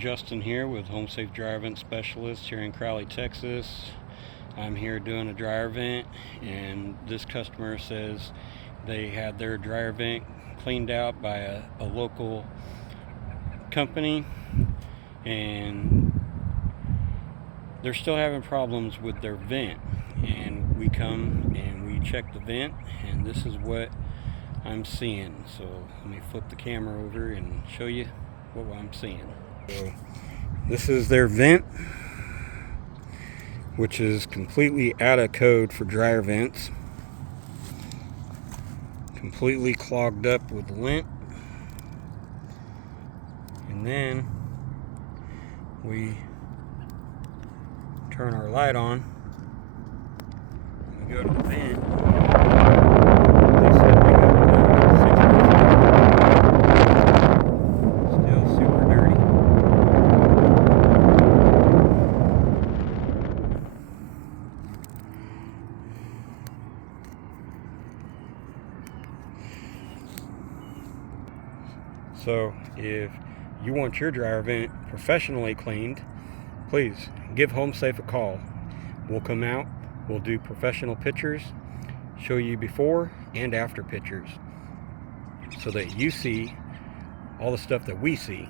Justin here with Home Safe Dryer Vent Specialist here in Crowley, Texas. I'm here doing a dryer vent, and this customer says they had their dryer vent cleaned out by a local company, and they're still having problems with their vent. And we come and we check the vent, and this is what I'm seeing. So let me flip the camera over and show you what I'm seeing. So this is their vent, which is completely out of code for dryer vents. Completely clogged up with lint. And then we turn our light on. We go to the vent. They said they got it done about 6 months ago. Still super dirty. So if you want your dryer vent professionally cleaned, please give Home Safe a call. We'll come out, we'll do professional pictures, show you before and after pictures, so that you see all the stuff that we see.